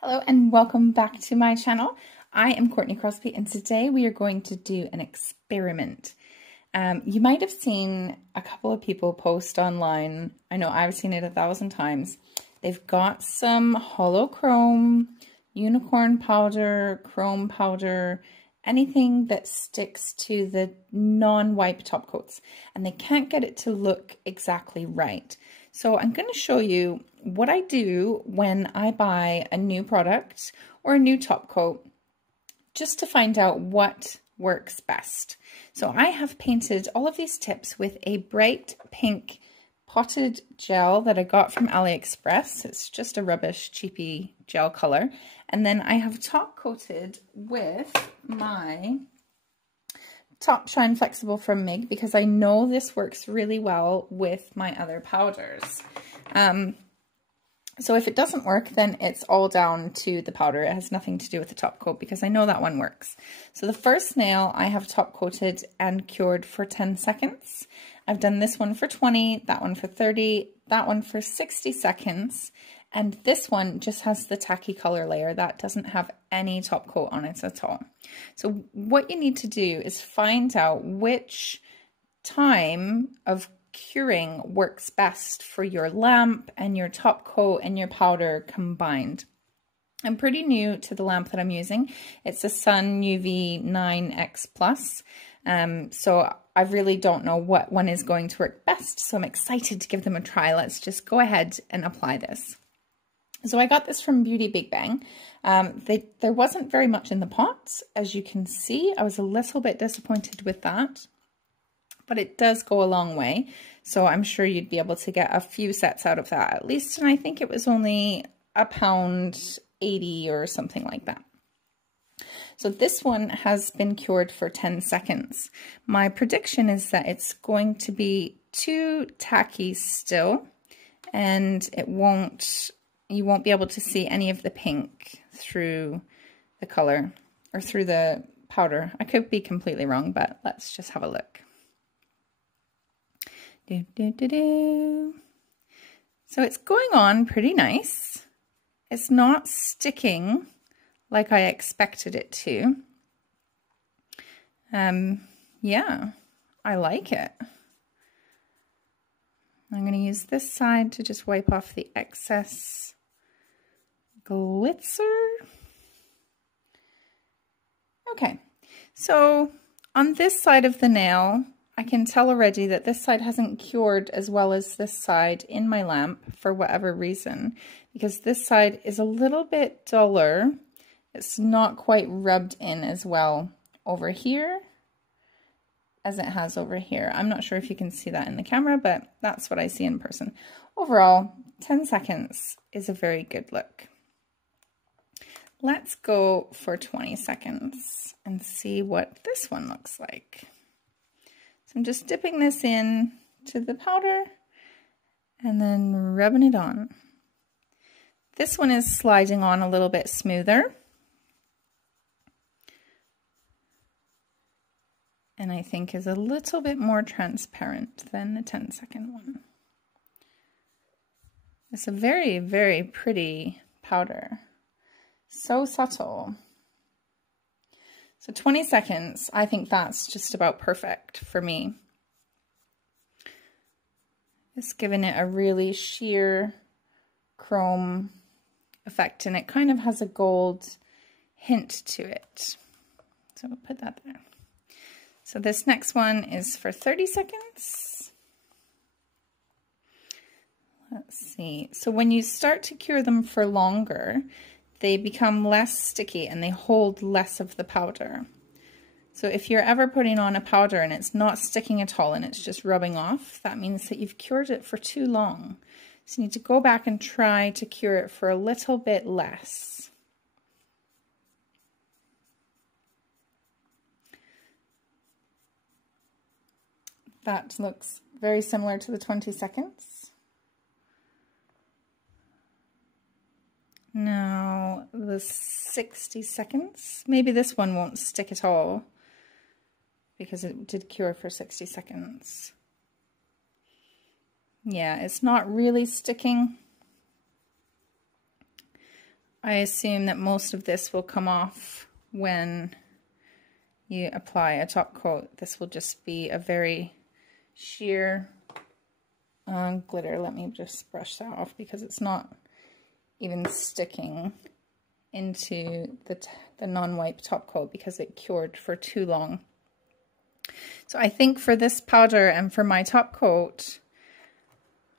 Hello and welcome back to my channel. I am Courtney Crosbie and today we are going to do an experiment. You might have seen a couple of people post online. I know I've seen it 1,000 times. They've got some hollow chrome, unicorn powder, chrome powder, anything that sticks to the non-wipe top coats, and they can't get it to look exactly right. So I'm going to show you what I do when I buy a new product or a new top coat, just to find out what works best. So I have painted all of these tips with a bright pink potted gel that I got from AliExpress. It's just a rubbish cheapy gel color. And then I have top coated with my Top Shine Flexible from MIG because I know this works really well with my other powders. So if it doesn't work, then it's all down to the powder. It has nothing to do with the top coat because I know that one works. So the first nail I have top coated and cured for 10 seconds. I've done this one for 20, that one for 30, that one for 60 seconds. And this one just has the tacky color layer that doesn't have any top coat on it at all. So what you need to do is find out which time of curing works best for your lamp and your top coat and your powder combined. I'm pretty new to the lamp that I'm using. It's a Sun UV 9X Plus. So I really don't know what one is going to work best. So I'm excited to give them a try. Let's just go ahead and apply this. So I got this from Beauty Big Bang. There wasn't very much in the pot, as you can see. I was a little bit disappointed with that, but it does go a long way. So I'm sure you'd be able to get a few sets out of that at least. And I think it was only £1.80 or something like that. So this one has been cured for 10 seconds. My prediction is that it's going to be too tacky still, and you won't be able to see any of the pink through the color or through the powder. I could be completely wrong, but let's just have a look. So it's going on pretty nice. It's not sticking like I expected it to. Yeah, I like it. I'm going to use this side to just wipe off the excess glitzer. Okay, so on this side of the nail, I can tell already that this side hasn't cured as well as this side in my lamp for whatever reason, because this side is a little bit duller. It's not quite rubbed in as well over here as it has over here. I'm not sure if you can see that in the camera, but that's what I see in person. Overall, 10 seconds is a very good look. Let's go for 20 seconds and see what this one looks like. So I'm just dipping this in to the powder and then rubbing it on. This one is sliding on a little bit smoother. And I think is a little bit more transparent than the 10-second one. It's a very, very pretty powder. So subtle. So 20 seconds, I think that's just about perfect for me. It's giving it a really sheer chrome effect, and it kind of has a gold hint to it. So we'll put that there. So this next one is for 30 seconds. Let's see. So when you start to cure them for longer, they become less sticky and they hold less of the powder. So if you're ever putting on a powder and it's not sticking at all and it's just rubbing off, that means that you've cured it for too long. So you need to go back and try to cure it for a little bit less. That looks very similar to the 20 seconds. Now the 60 seconds. Maybe this one won't stick at all because it did cure for 60 seconds. Yeah, it's not really sticking. I assume that most of this will come off when you apply a top coat. This will just be a very sheer glitter. Let me just brush that off because it's not even sticking into the non-wipe top coat because it cured for too long. So I think for this powder and for my top coat,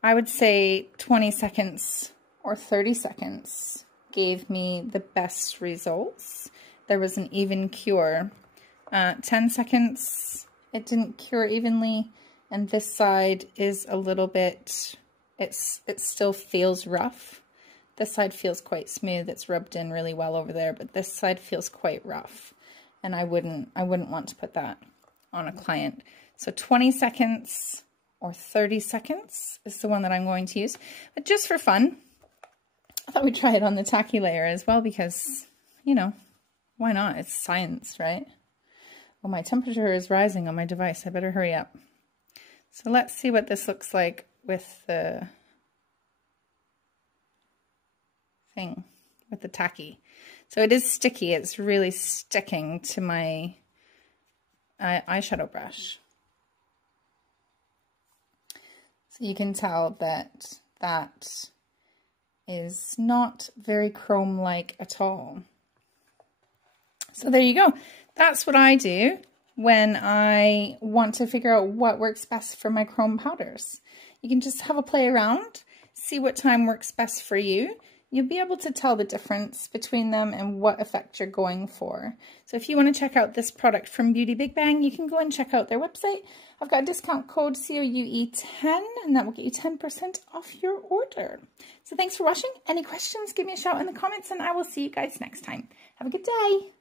I would say 20 seconds or 30 seconds gave me the best results. There was an even cure. 10 seconds, it didn't cure evenly, and this side is a little bit, it still feels rough. This side feels quite smooth. It's rubbed in really well over there, but this side feels quite rough, and I wouldn't want to put that on a client. So 20 seconds or 30 seconds is the one that I'm going to use. But just for fun, I thought we'd try it on the tacky layer as well because, you know, why not? It's science, right? Well, my temperature is rising on my device. I better hurry up. So let's see what this looks like with the thing, with the tacky. So it is sticky. It's really sticking to my eyeshadow brush. So you can tell that that is not very chrome-like at all. So there you go. That's what I do when I want to figure out what works best for my chrome powders. You can just have a play around, see what time works best for you. You'll be able to tell the difference between them and what effect you're going for. So if you want to check out this product from Beauty Big Bang, you can go and check out their website. I've got a discount code COUE10 and that will get you 10% off your order. So thanks for watching. Any questions, give me a shout in the comments and I will see you guys next time. Have a good day.